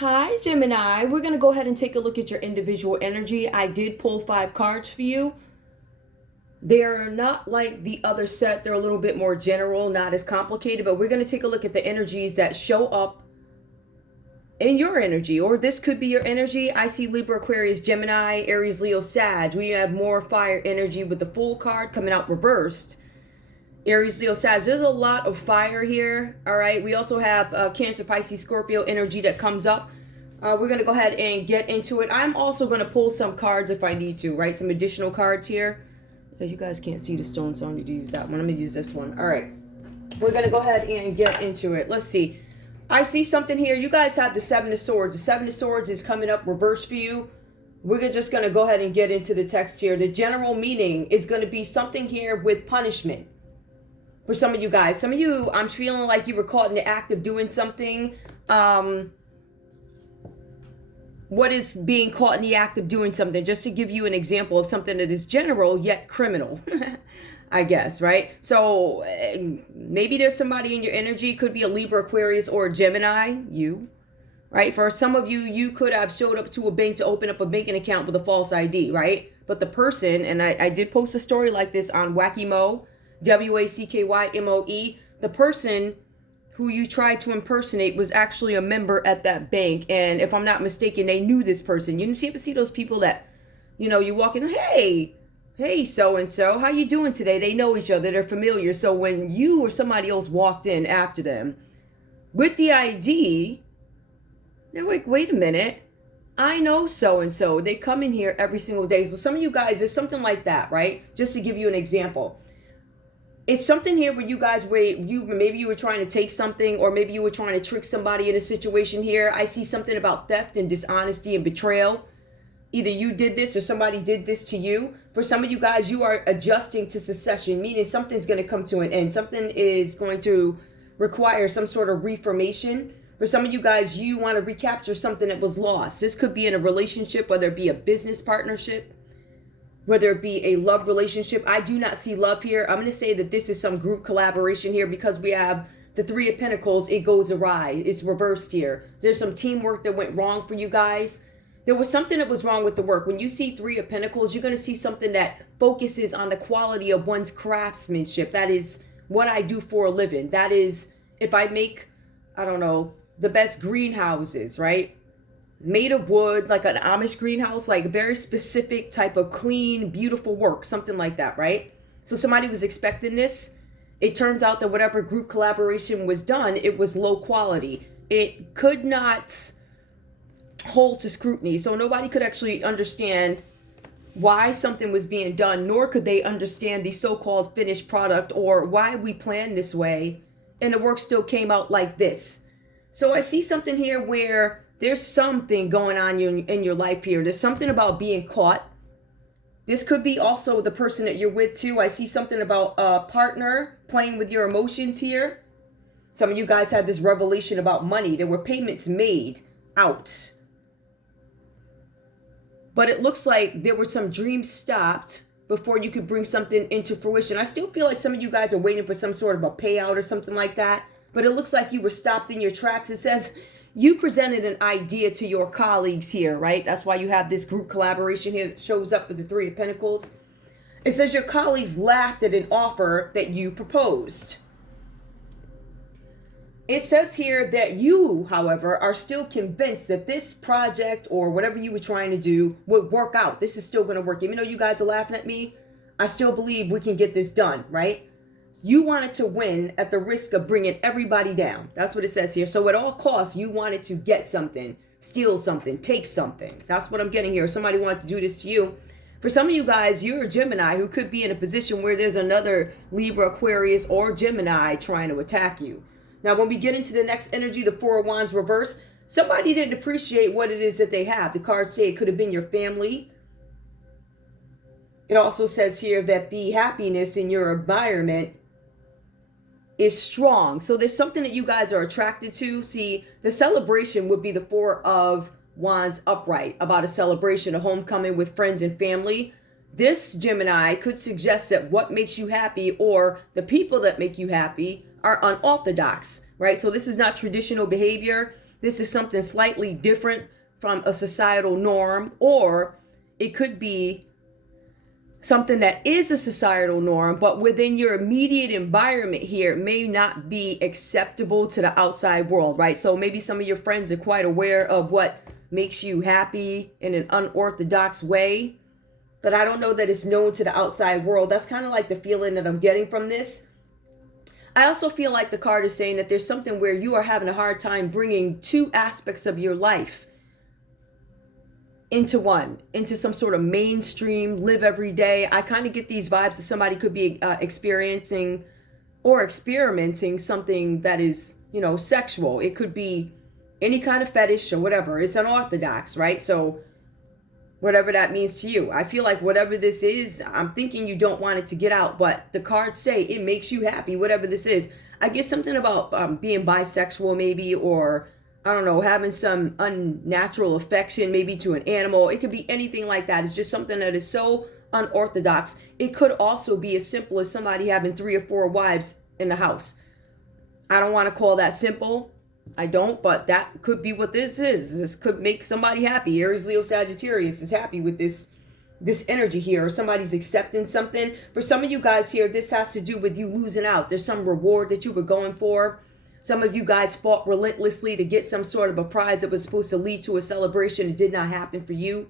Hi, Gemini. We're going to go ahead and take a look at your individual energy. I did pull 5 cards for you. They're not like the other set. They're a little bit more general, not as complicated, but we're going to take a look at the energies that show up in your energy, or this could be your energy. I see Libra, Aquarius, Gemini, Aries, Leo, Sag. We have more fire energy with the Fool card coming out reversed. Aries, Leo, Sag. There's a lot of fire here. All right. We also have Cancer, Pisces, Scorpio energy that comes up. We're going to go ahead and get into it. I'm also going to pull some cards if I need to, right? Some additional cards here. You guys can't see the stone, so I need to use that one. I'm going to use this one. All right. We're going to go ahead and get into it. Let's see. I see something here. You guys have the Seven of Swords. The Seven of Swords is coming up reversed for you. We're just going to go ahead and get into the text here. The general meaning is going to be something here with punishment. For some of you guys. Some of you, I'm feeling like you were caught in the act of doing something. What is being caught in the act of doing something? Just to give you an example of something that is general yet criminal. I guess, right? So maybe there's somebody in your energy. Could be a Libra, Aquarius, or a Gemini. You. Right? For some of you, you could have showed up to a bank to open up a banking account with a false ID, right? But the person, and I did post a story like this on wackymoe, wackymoe, the person who you tried to impersonate was actually a member at that bank. And if I'm not mistaken, they knew this person. You ever see those people that, you walk in, hey, so-and-so, how you doing today? They know each other, they're familiar. So when you or somebody else walked in after them with the ID, they're like, wait a minute, I know so-and-so. They come in here every single day. So some of you guys, it's something like that, right? Just to give you an example. It's something here where you guys, maybe you were trying to take something, or maybe you were trying to trick somebody in a situation here. I see something about theft and dishonesty and betrayal. Either you did this or somebody did this to you. For some of you guys, you are adjusting to succession, meaning something's going to come to an end. Something is going to require some sort of reformation. For some of you guys, you want to recapture something that was lost. This could be in a relationship, whether it be a business partnership, whether it be a love relationship. I do not see love here. I'm going to say that this is some group collaboration here because we have the Three of Pentacles. It goes awry. It's reversed here. There's some teamwork that went wrong for you guys. There was something that was wrong with the work. When you see Three of Pentacles, you're going to see something that focuses on the quality of one's craftsmanship. That is what I do for a living. That is, if I make, I don't know, the best greenhouses, right? Made of wood, like an Amish greenhouse, like very specific type of clean, beautiful work, something like that, right? So somebody was expecting this. It turns out that whatever group collaboration was done, it was low quality. It could not hold to scrutiny. So nobody could actually understand why something was being done, nor could they understand the so-called finished product or why we planned this way and the work still came out like this. So I see something here where there's something going on in your life here. There's something about being caught. This could be also the person that you're with too. I see something about a partner playing with your emotions here. Some of you guys had this revelation about money. There were payments made out. But it looks like there were some dreams stopped before you could bring something into fruition. I still feel like some of you guys are waiting for some sort of a payout or something like that. But it looks like you were stopped in your tracks. It says you presented an idea to your colleagues here, right? That's why you have this group collaboration here that shows up with the Three of Pentacles. It says your colleagues laughed at an offer that you proposed. It says here that you, however, are still convinced that this project or whatever you were trying to do would work out. This is still going to work. Even though you guys are laughing at me, I still believe we can get this done, right? You wanted to win at the risk of bringing everybody down. That's what it says here. So at all costs, you wanted to get something, steal something, take something. That's what I'm getting here. Somebody wanted to do this to you. For some of you guys, you're a Gemini who could be in a position where there's another Libra, Aquarius, or Gemini trying to attack you. Now, when we get into the next energy, the Four of Wands reverse, somebody didn't appreciate what it is that they have. The cards say it could have been your family. It also says here that the happiness in your environment is strong. So there's something that you guys are attracted to. See, the celebration would be the Four of Wands upright, about a celebration, a homecoming with friends and family. This Gemini could suggest that what makes you happy or the people that make you happy are unorthodox, right? So this is not traditional behavior. this is something slightly different from a societal norm, or it could be something that is a societal norm, but within your immediate environment here, it may not be acceptable to the outside world, right? So maybe some of your friends are quite aware of what makes you happy in an unorthodox way, but I don't know that it's known to the outside world. That's kind of like the feeling that I'm getting from this. I also feel like the card is saying that there's something where you are having a hard time bringing two aspects of your life into one, into some sort of mainstream, live every day. I kind of get these vibes that somebody could be experiencing or experimenting something that is, sexual. It could be any kind of fetish or whatever. It's unorthodox, right? So whatever that means to you. I feel like whatever this is, I'm thinking you don't want it to get out, but the cards say it makes you happy, whatever this is. I get something about being bisexual maybe, or I don't know, having some unnatural affection maybe to an animal. It could be anything like that. It's just something that is so unorthodox. It could also be as simple as somebody having 3 or 4 wives in the house. I don't want to call that simple. I don't, but that could be what this is. This could make somebody happy. Aries, Leo, Sagittarius is happy with this energy here, or somebody's accepting something. For some of you guys here, this has to do with you losing out. There's some reward that you were going for. Some of you guys fought relentlessly to get some sort of a prize that was supposed to lead to a celebration. It did not happen for you.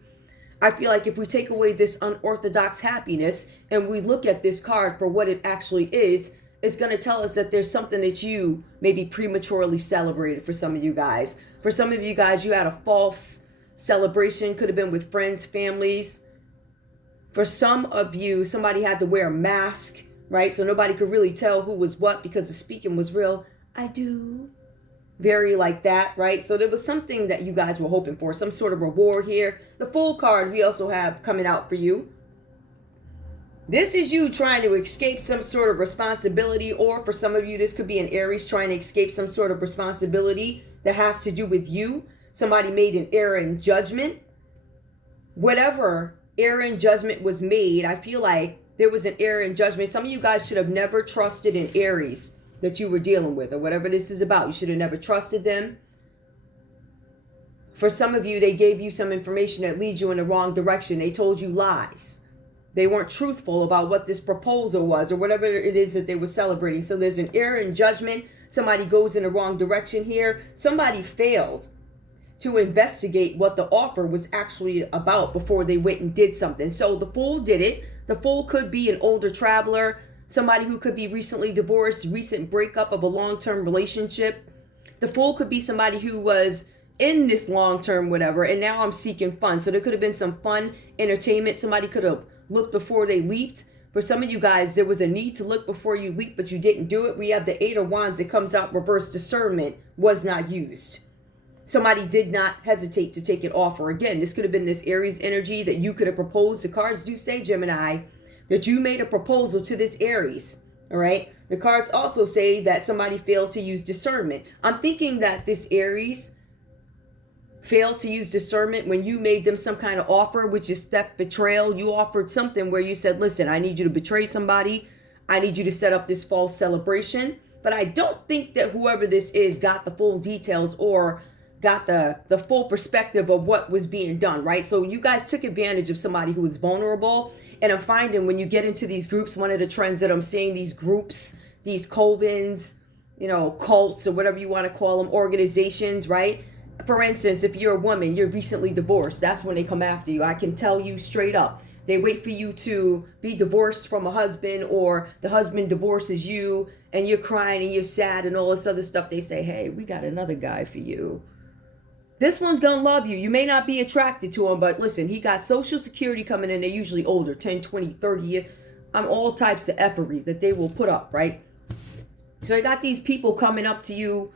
I feel like if we take away this unorthodox happiness and we look at this card for what it actually is, it's going to tell us that there's something that you maybe prematurely celebrated for some of you guys. For some of you guys, you had a false celebration. Could have been with friends, families. For some of you, somebody had to wear a mask, right? So nobody could really tell who was what because the speaking was real. I do. Very like that, right? So there was something that you guys were hoping for, some sort of reward here. The Fool card we also have coming out for you. This is you trying to escape some sort of responsibility, or for some of you, this could be an Aries trying to escape some sort of responsibility that has to do with you. Somebody made an error in judgment. Whatever error in judgment was made, I feel like there was an error in judgment. Some of you guys should have never trusted an Aries that you were dealing with, or whatever this is about. You should have never trusted them. For some of you, they gave you some information that leads you in the wrong direction. They told you lies. They weren't truthful about what this proposal was or whatever it is that they were celebrating. So there's an error in judgment. Somebody goes in the wrong direction here. Somebody failed to investigate what the offer was actually about before they went and did something. So the Fool did it. The Fool could be an older traveler, somebody who could be recently divorced, recent breakup of a long-term relationship. The Fool could be somebody who was in this long-term whatever, and now I'm seeking fun. So there could have been some fun entertainment. Somebody could have looked before they leaped. For some of you guys, there was a need to look before you leap, but you didn't do it. We have the 8 of Wands that comes out reverse. Discernment was not used. Somebody did not hesitate to take an offer. Again, this could have been this Aries energy that you could have proposed. The cards do say, Gemini, that you made a proposal to this Aries. All right. The cards also say that somebody failed to use discernment. I'm thinking that this Aries failed to use discernment when you made them some kind of offer, which is theft, betrayal. You offered something where you said, listen, I need you to betray somebody. I need you to set up this false celebration. But I don't think that whoever this is got the full details or got the full perspective of what was being done, right? So you guys took advantage of somebody who was vulnerable. And I'm finding when you get into these groups, one of the trends that I'm seeing, these groups, these covens, cults or whatever you want to call them, organizations, right? For instance, if you're a woman, you're recently divorced, that's when they come after you. I can tell you straight up. They wait for you to be divorced from a husband, or the husband divorces you and you're crying and you're sad and all this other stuff. They say, hey, we got another guy for you. This one's going to love you. You may not be attracted to him, but listen, he got Social Security coming in. They're usually older, 10, 20, 30 years. All types of effery that they will put up, right? So they got these people coming up to you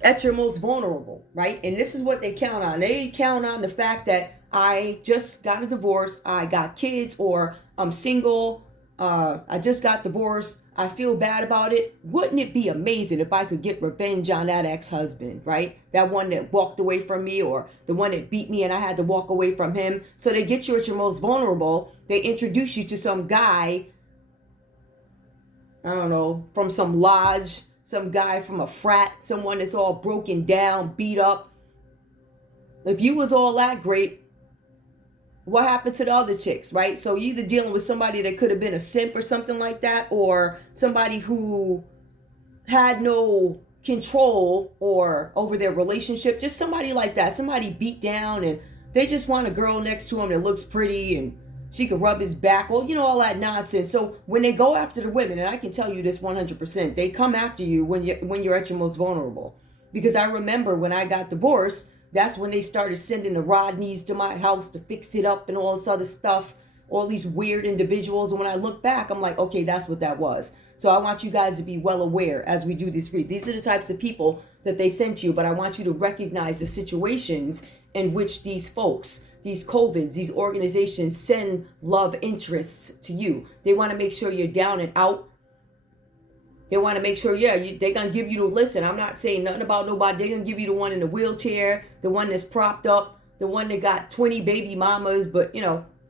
at your most vulnerable, right? And this is what they count on. They count on the fact that I just got a divorce, I got kids, or I'm single, I just got divorced, I feel bad about it. Wouldn't it be amazing if I could get revenge on that ex-husband, right? That one that walked away from me, or the one that beat me and I had to walk away from him. So they get you at your most vulnerable. They introduce you to some guy, I don't know, from some lodge, some guy from a frat, someone that's all broken down, beat up. If you was all that great, what happened to the other chicks, right? So you either dealing with somebody that could have been a simp or something like that, or somebody who had no control or over their relationship, just somebody like that, somebody beat down and they just want a girl next to him that looks pretty and she could rub his back, well, you know, all that nonsense. So when they go after the women, and I can tell you this 100%, they come after you when you're at your most vulnerable. Because I remember when I got divorced, that's when they started sending the Rodneys to my house to fix it up and all this other stuff, all these weird individuals. And when I look back, I'm like, okay, that's what that was. So I want you guys to be well aware as we do this read. These are the types of people that they sent you, but I want you to recognize the situations in which these folks, these COVIDs, these organizations send love interests to you. They want to make sure you're down and out. They want to make sure, they're going to give you the listen. I'm not saying nothing about nobody. They're going to give you the one in the wheelchair, the one that's propped up, the one that got 20 baby mamas. But,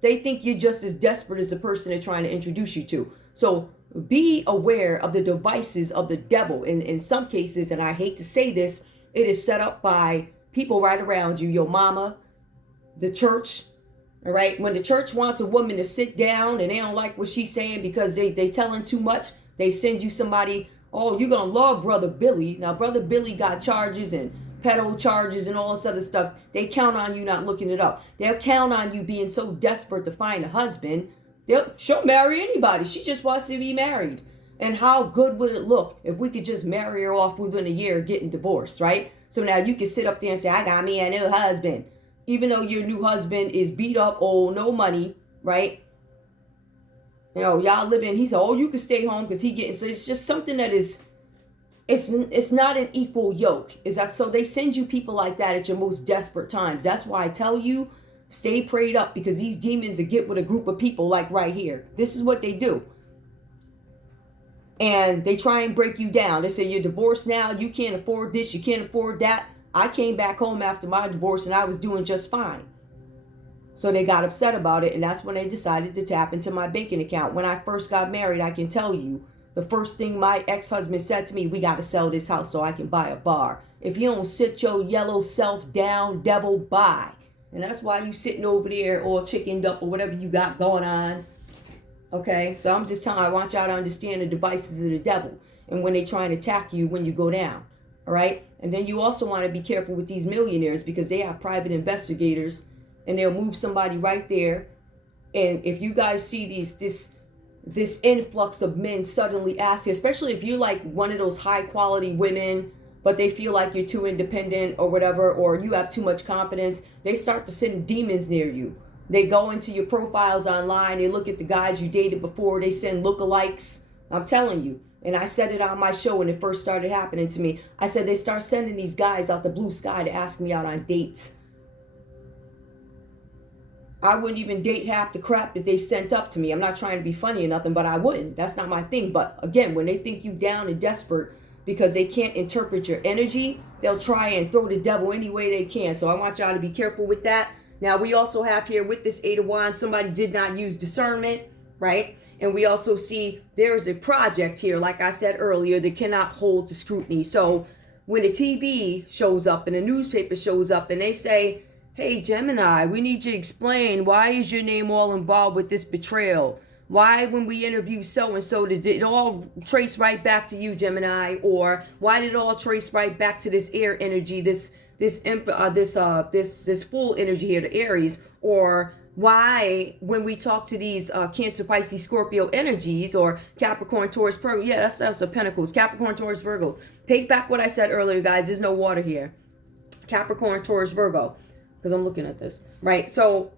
they think you're just as desperate as the person they're trying to introduce you to. So be aware of the devices of the devil. In some cases, and I hate to say this, it is set up by people right around you, your mama, the church. All right. When the church wants a woman to sit down and they don't like what she's saying because they telling too much, they send you somebody, oh, you're going to love Brother Billy. Now, Brother Billy got charges and pedo charges and all this other stuff. They count on you not looking it up. They'll count on you being so desperate to find a husband. She'll marry anybody. She just wants to be married. And how good would it look if we could just marry her off within a year getting divorced, right? So now you can sit up there and say, I got me a new husband. Even though your new husband is beat up, old, no money, right? Y'all living, he said, oh, you can stay home because he getting, so it's just something that is, it's not an equal yoke. So they send you people like that at your most desperate times. That's why I tell you, stay prayed up, because these demons will get with a group of people like right here. This is what they do. And they try and break you down. They say, you're divorced now, you can't afford this, you can't afford that. I came back home after my divorce and I was doing just fine. So they got upset about it, and that's when they decided to tap into my banking account. When I first got married, I can tell you, the first thing my ex-husband said to me, we got to sell this house so I can buy a bar. If you don't sit your yellow self down, devil, bye. And that's why you sitting over there all chickened up or whatever you got going on. Okay, so I'm just telling you, I want y'all to understand the devices of the devil and when they try and attack you when you go down. All right, and then you also want to be careful with these millionaires, because they have private investigators. And they'll move somebody right there. And if you guys see this influx of men suddenly asking, especially if you're like one of those high quality women, but they feel like you're too independent or whatever, or you have too much confidence, they start to send demons near you. They go into your profiles online. They look at the guys you dated before. They send lookalikes. I'm telling you. And I said it on my show when it first started happening to me. I said they start sending these guys out the blue sky to ask me out on dates. I wouldn't even date half the crap that they sent up to me. I'm not trying to be funny or nothing, but I wouldn't. That's not my thing. But again, when they think you down and desperate because they can't interpret your energy, they'll try and throw the devil any way they can. So I want y'all to be careful with that. Now, we also have here with this Eight of Wands, somebody did not use discernment, right? And we also see there is a project here, like I said earlier, that cannot hold to scrutiny. So when the TV shows up and the newspaper shows up and they say, hey, Gemini, we need you to explain, why is your name all involved with this betrayal? Why, when we interview so-and-so, did it all trace right back to you, Gemini? Or why did it all trace right back to this air energy, this full energy here, the Aries? Or why, when we talk to these Cancer, Pisces, Scorpio energies, or Capricorn, Taurus, Virgo, that's the Pentacles, Capricorn, Taurus, Virgo. Take back what I said earlier, guys. There's no water here. Capricorn, Taurus, Virgo. Because I'm looking at this, right? So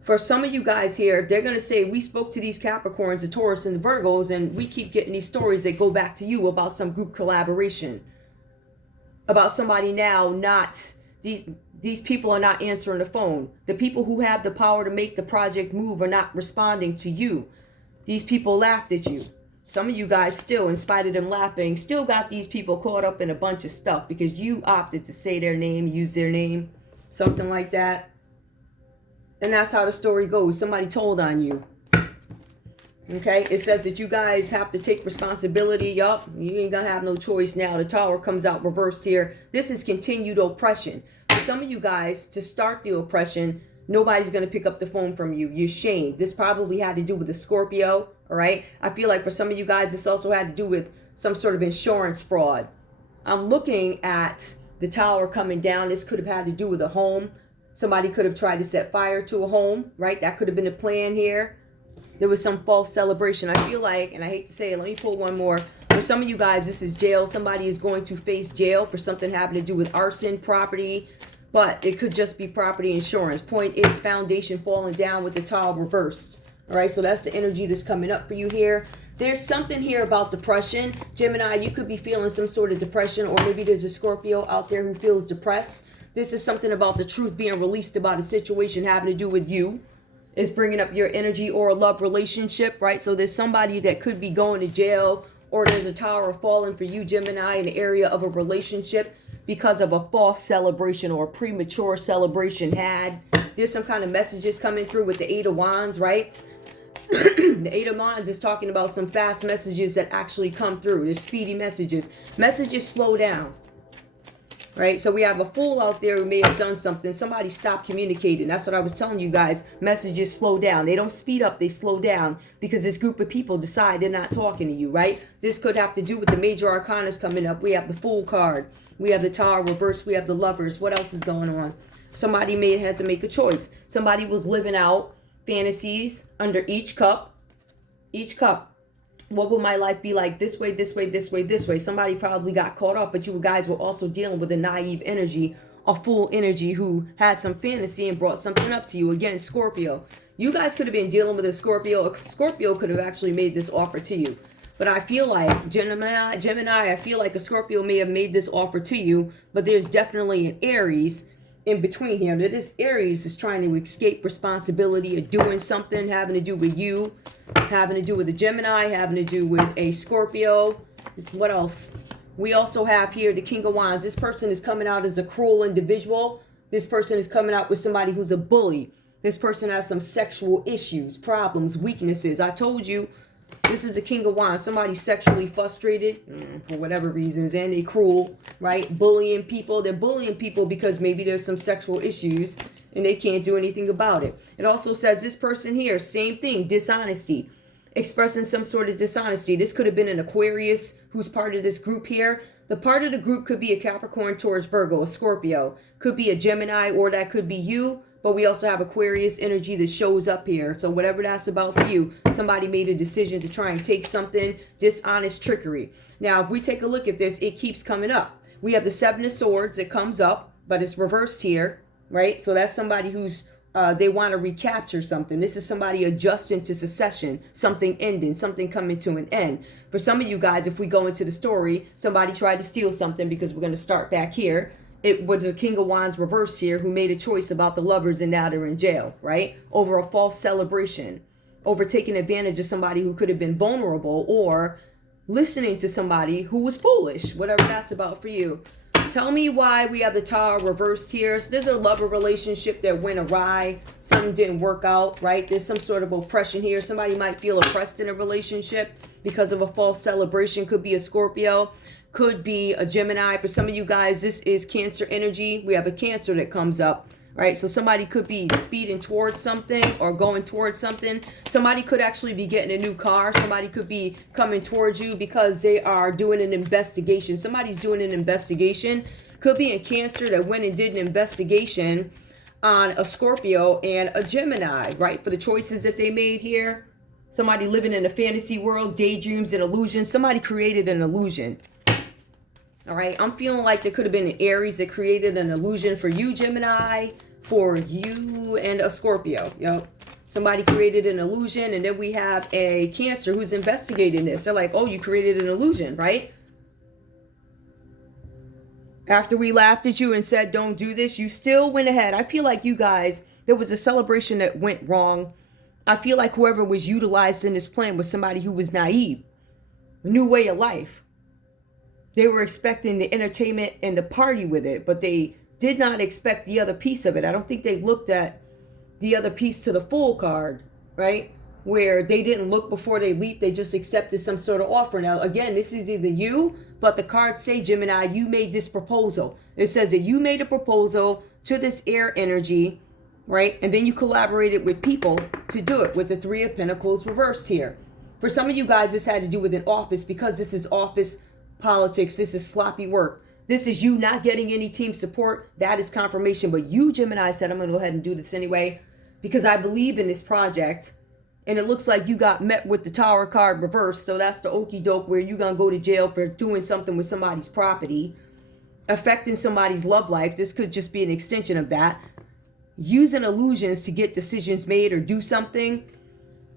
for some of you guys here, they're going to say, we spoke to these Capricorns, the Taurus, and the Virgos, and we keep getting these stories that go back to you about some group collaboration. About somebody now not, these people are not answering the phone. The people who have the power to make the project move are not responding to you. These people laughed at you. Some of you guys still, in spite of them laughing, still got these people caught up in a bunch of stuff because you opted to say their name, use their name, something like that. And that's how the story goes. Somebody told on you. Okay, it says that you guys have to take responsibility. Yup, you ain't gonna have no choice now. The Tower comes out reversed here. This is continued oppression. For some of you guys, to start the oppression, nobody's gonna pick up the phone from you. You're shamed. This probably had to do with the Scorpio, all right? I feel like for some of you guys, this also had to do with some sort of insurance fraud. I'm looking at the Tower coming down. This could have had to do with a home. Somebody could have tried to set fire to a home, right? That could have been a plan here. There was some false celebration. I feel like, and I hate to say it, let me pull one more. For some of you guys, this is jail. Somebody is going to face jail for something having to do with arson, property, but it could just be property insurance. Point is, foundation falling down with the Tower reversed. All right, so that's the energy that's coming up for you here. There's something here about depression. Gemini, you could be feeling some sort of depression, or maybe there's a Scorpio out there who feels depressed. This is something about the truth being released about a situation having to do with you. It's bringing up your energy or a love relationship, right? So there's somebody that could be going to jail, or there's a Tower falling for you, Gemini, in the area of a relationship because of a false celebration or a premature celebration had. There's some kind of messages coming through with the Eight of Wands, right? The Eight of Wands is talking about some fast messages that actually come through. There's speedy messages. Messages slow down. Right, so we have a fool out there who may have done something. Somebody stopped communicating. That's what I was telling you guys. Messages slow down. They don't speed up. They slow down because this group of people decide they're not talking to you, right? This could have to do with the major arcanas coming up. We have the Fool card. We have the Tower reversed. We have the Lovers. What else is going on? Somebody may have had to make a choice. Somebody was living out fantasies under each cup. Each cup. What will my life be like this way, this way, this way, this way? Somebody probably got caught up, but you guys were also dealing with a naive energy, a fool energy who had some fantasy and brought something up to you. Again, Scorpio. You guys could have been dealing with a Scorpio. A Scorpio could have actually made this offer to you. But I feel like, Gemini, I feel like a Scorpio may have made this offer to you, but there's definitely an Aries in between here. That this Aries is trying to escape responsibility of doing something having to do with you, having to do with a Gemini, having to do with a Scorpio. What else? We also have here the King of Wands. This person is coming out as a cruel individual. This person is coming out with somebody who's a bully. This person has some sexual issues, problems, weaknesses. I told you, this is a King of Wands. Somebody sexually frustrated for whatever reasons, and they cruel, right? Bullying people. They're bullying people because maybe there's some sexual issues and they can't do anything about it. It also says this person here, same thing, dishonesty. Expressing some sort of dishonesty. This could have been an Aquarius who's part of this group here. The part of the group could be a Capricorn, Taurus, Virgo, a Scorpio. Could be a Gemini, or that could be you. But we also have Aquarius energy that shows up here. So whatever that's about for you, somebody made a decision to try and take something, dishonest trickery. Now, if we take a look at this, it keeps coming up. We have the Seven of Swords that comes up, but it's reversed here, right? So that's somebody who's, they want to recapture something. This is somebody adjusting to succession, something ending, something coming to an end. For some of you guys, if we go into the story, somebody tried to steal something, because we're going to start back here. It was a King of Wands reversed here who made a choice about the Lovers, and now they're in jail, right? Over a false celebration, over taking advantage of somebody who could have been vulnerable, or listening to somebody who was foolish, whatever that's about for you. Tell me why we have the Tower reversed here. So there's a lover relationship that went awry. Something didn't work out, right? There's some sort of oppression here. Somebody might feel oppressed in a relationship because of a false celebration. Could be a Scorpio. Could be a Gemini. For some of you guys, this is Cancer energy. We have a Cancer that comes up, right? So somebody could be speeding towards something or going towards something. Somebody could actually be getting a new car. Somebody could be coming towards you because they are doing an investigation. Somebody's doing an investigation. Could be a Cancer that went and did an investigation on a Scorpio and a Gemini, right? For the choices that they made here. Somebody living in a fantasy world, daydreams and illusions. Somebody created an illusion. All right, I'm feeling like there could have been an Aries that created an illusion for you, Gemini, for you, and a Scorpio. Yep. Somebody created an illusion, and then we have a Cancer who's investigating this. They're like, oh, you created an illusion, right? After we laughed at you and said, don't do this, you still went ahead. I feel like you guys, there was a celebration that went wrong. I feel like whoever was utilized in this plan was somebody who was naive. A new way of life. They were expecting the entertainment and the party with it, but they did not expect the other piece of it. I don't think they looked at the other piece to the Fool card, right? where they didn't look before they leaped. They just accepted some sort of offer. Now, again, this is either you, but the cards say, Gemini, you made this proposal. It says that you made a proposal to this air energy, right? And then you collaborated with people to do it with the Three of Pentacles reversed here. For some of you guys, this had to do with an office, because this is office politics. This is sloppy work. This is you not getting any team support. That is confirmation. But you, Gemini, said, I'm going to go ahead and do this anyway because I believe in this project. And it looks like you got met with the Tower card reversed. So that's the okie doke where you're going to go to jail for doing something with somebody's property, affecting somebody's love life. This could just be an extension of that. Using illusions to get decisions made or do something.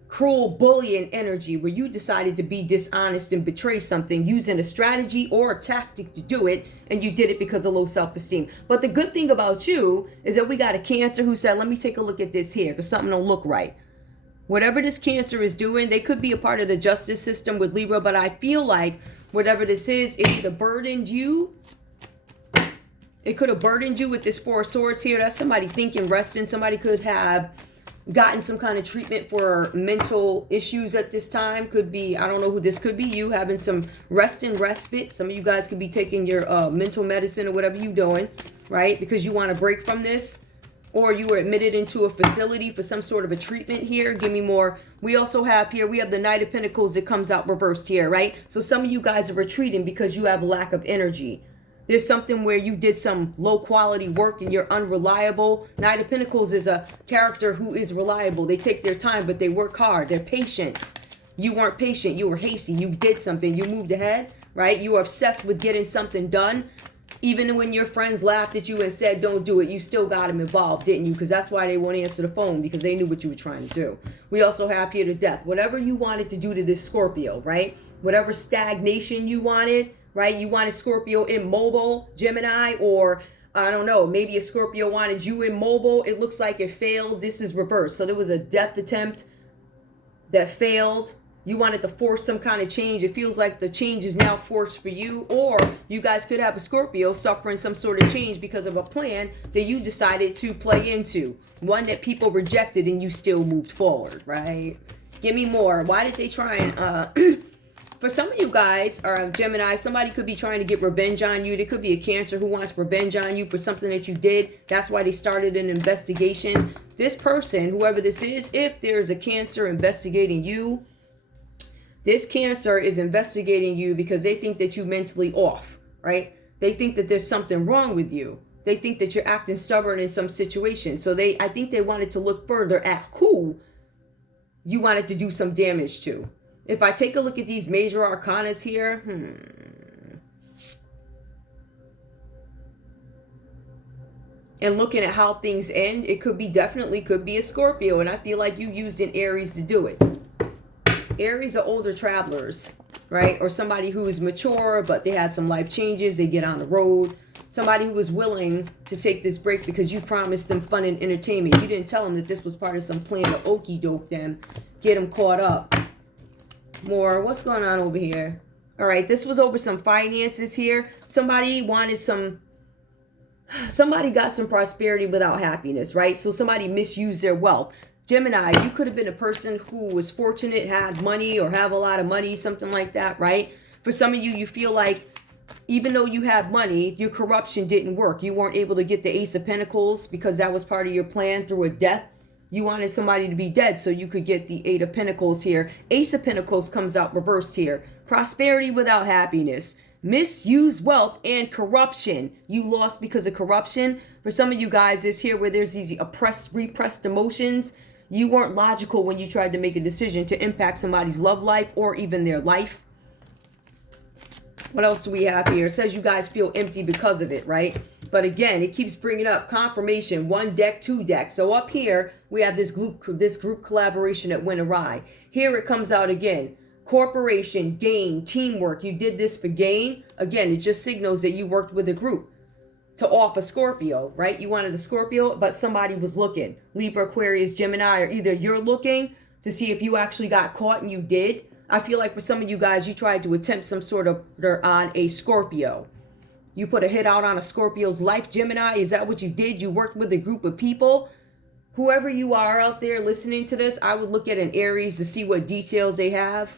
Cruel bullying energy where you decided to be dishonest and betray something using a strategy or a tactic to do it, and you did it because of low self-esteem. But the good thing about you is that we got a Cancer who said, let me take a look at this here because something don't look right. Whatever this Cancer is doing, they could be a part of the justice system with Libra, but I feel like whatever this is, it either burdened you. It could have burdened you with this Four of Swords here. That's somebody thinking, resting. Somebody could have gotten some kind of treatment for mental issues at this time. Could be, I don't know who this could be, you having some rest and respite. Some of you guys could be taking your mental medicine or whatever you doing, right? Because you want to break from this. Or you were admitted into a facility for some sort of a treatment here. Give me more. We also have here, we have the Knight of Pentacles that comes out reversed here, right? So some of you guys are retreating because you have lack of energy. There's something where you did some low quality work and you're unreliable. Knight of Pentacles is a character who is reliable. They take their time, but they work hard. They're patient. You weren't patient. You were hasty. You did something. You moved ahead, right? You were obsessed with getting something done. Even when your friends laughed at you and said, don't do it, you still got them involved, didn't you? Because that's why they won't answer the phone, because they knew what you were trying to do. We also have here the Death. Whatever you wanted to do to this Scorpio, right? Whatever stagnation you wanted, right? You wanted Scorpio immobile, Gemini, or I don't know, maybe a Scorpio wanted you immobile. It looks like it failed. This is reversed. So there was a death attempt that failed. You wanted to force some kind of change. It feels like the change is now forced for you. Or you guys could have a Scorpio suffering some sort of change because of a plan that you decided to play into. One that people rejected and you still moved forward, right? Give me more. Why did they try and... For some of you guys, or Gemini, somebody could be trying to get revenge on you. There could be a Cancer who wants revenge on you for something that you did. That's why they started an investigation. This person, whoever this is, if there's a Cancer investigating you, this Cancer is investigating you because they think that you're mentally off, right? They think that there's something wrong with you. They think that you're acting stubborn in some situation. So I think they wanted to look further at who you wanted to do some damage to. If I take a look at these major arcanas here, and looking at how things end, it could be definitely could be a Scorpio. And I feel like you used an Aries to do it. Aries are older travelers, right? Or somebody who is mature, but they had some life changes. They get on the road. Somebody who was willing to take this break because you promised them fun and entertainment. You didn't tell them that this was part of some plan to okey doke them, get them caught up. More. What's going on over here? All right. This was over some finances here. Somebody got some prosperity without happiness, right? So somebody misused their wealth. Gemini, you could have been a person who was fortunate, had money or have a lot of money, something like that, right? For some of you, you feel like even though you have money, your corruption didn't work. You weren't able to get the Ace of Pentacles because that was part of your plan through a death. You wanted somebody to be dead so you could get the Eight of Pentacles here. Ace of Pentacles comes out reversed here. Prosperity without happiness. Misused wealth and corruption. You lost because of corruption. For some of you guys, it's here where there's these repressed emotions. You weren't logical when you tried to make a decision to impact somebody's love life or even their life. What else do we have here? It says you guys feel empty because of it, right? But again, it keeps bringing up confirmation, 1 deck, 2 decks. So up here, we have this group collaboration that went awry. Here it comes out again. Corporation, gain, teamwork. You did this for gain. Again, it just signals that you worked with a group to off a Scorpio, right? You wanted a Scorpio, but somebody was looking. Libra, Aquarius, Gemini, or either you're looking to see if you actually got caught and you did. I feel like for some of you guys, you tried to attempt some sort of on a Scorpio. You put a hit out on a Scorpio's life, Gemini. Is that what you did? You worked with a group of people whoever you are out there listening to this, I would look at an Aries to see what details they have.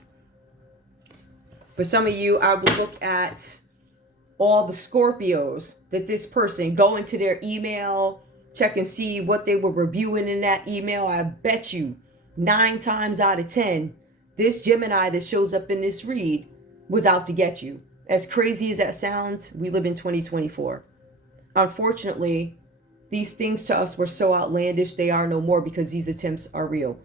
For some of you, I would look at all the Scorpios that this person, go into their email, check and see what they were reviewing in that email. I bet you 9 times out of 10, this Gemini that shows up in this read was out to get you. As crazy as that sounds, we live in 2024. Unfortunately, these things to us were so outlandish, they are no more because these attempts are real.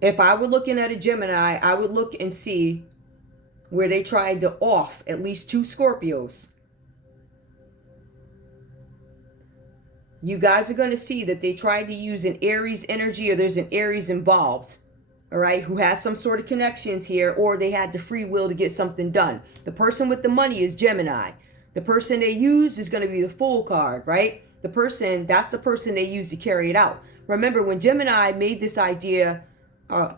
If I were looking at a Gemini, I would look and see where they tried to off at least 2 Scorpios. You guys are going to see that they tried to use an Aries energy, or there's an Aries involved, all right, who has some sort of connections here, or they had the free will to get something done. The person with the money is Gemini. The person they use is going to be the Fool card, right? That's the person they use to carry it out. Remember, when Gemini made this idea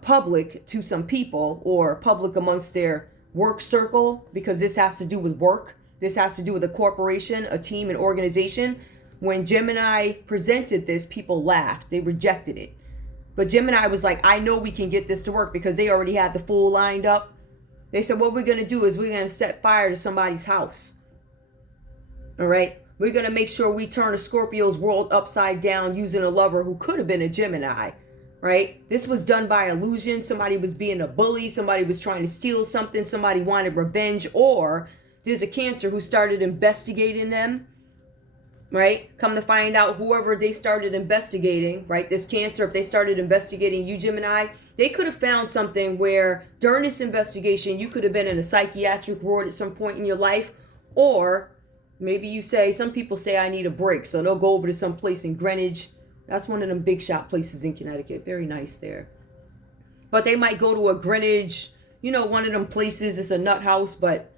public to some people, or public amongst their work circle, because this has to do with work, this has to do with a corporation, a team, an organization. When Gemini presented this, people laughed. They rejected it. But Gemini was like, I know we can get this to work, because they already had the Fool lined up. They said, what we're going to do is we're going to set fire to somebody's house. All right? We're going to make sure we turn a Scorpio's world upside down using a lover who could have been a Gemini. Right? This was done by illusion. Somebody was being a bully. Somebody was trying to steal something. Somebody wanted revenge. Or there's a Cancer who started investigating them. Right? Come to find out, whoever they started investigating, right? This Cancer, if they started investigating you, Gemini, they could have found something where during this investigation, you could have been in a psychiatric ward at some point in your life. Or maybe you say, some people say, I need a break. So they'll go over to some place in Greenwich. That's one of them big shot places in Connecticut. Very nice there. But they might go to a Greenwich, one of them places. It's a nut house, but,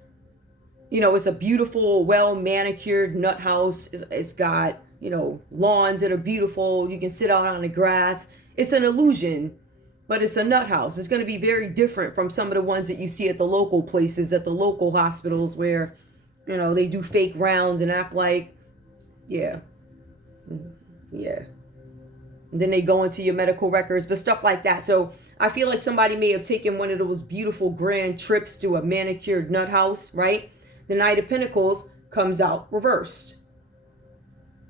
it's a beautiful, well-manicured nut house. It's got, lawns that are beautiful. You can sit out on the grass. It's an illusion, but it's a nut house. It's going to be very different from some of the ones that you see at the local places, at the local hospitals where, they do fake rounds and act like, yeah. And then they go into your medical records, but stuff like that. So I feel like somebody may have taken one of those beautiful grand trips to a manicured nut house, right? The Knight of Pentacles comes out reversed.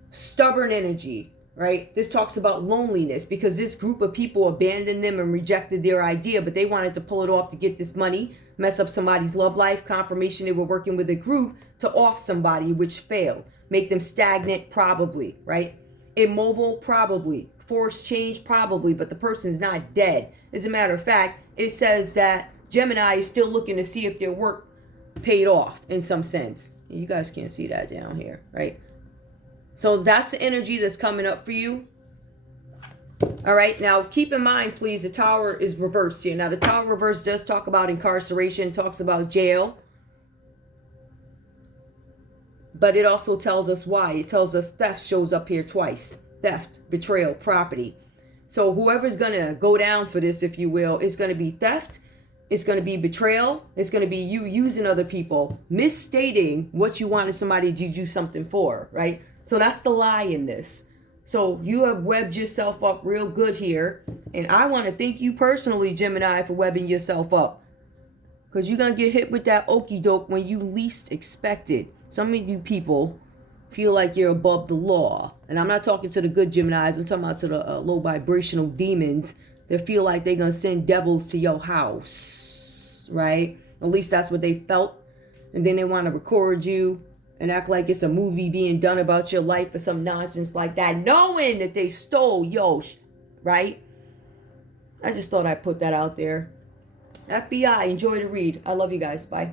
Stubborn energy, right? This talks about loneliness, because this group of people abandoned them and rejected their idea, but they wanted to pull it off to get this money, mess up somebody's love life, confirmation they were working with a group to off somebody, which failed. Make them stagnant, probably, right? Immobile, probably. Force change, probably, but the person's not dead. As a matter of fact, it says that Gemini is still looking to see if their work paid off in some sense. You guys can't see that down here, right? So that's the energy that's coming up for you. All right, now keep in mind, please, the Tower is reversed here. Now, the Tower reverse does talk about incarceration, talks about jail. But it also tells us why. It tells us theft shows up here twice. Theft, betrayal, property. So whoever's going to go down for this, if you will, is going to be theft. It's going to be betrayal. It's going to be you using other people, misstating what you wanted somebody to do something for, right? So that's the lie in this. So you have webbed yourself up real good here. And I want to thank you personally, Gemini, for webbing yourself up. Because you're going to get hit with that okie doke when you least expect it. Some of you people feel like you're above the law. And I'm not talking to the good Geminis. I'm talking about to the low vibrational demons that feel like they're going to send devils to your house, right? At least that's what they felt. And then they want to record you and act like it's a movie being done about your life or some nonsense like that, knowing that they stole yours, right? I just thought I'd put that out there. FBI, enjoy the read. I love you guys. Bye.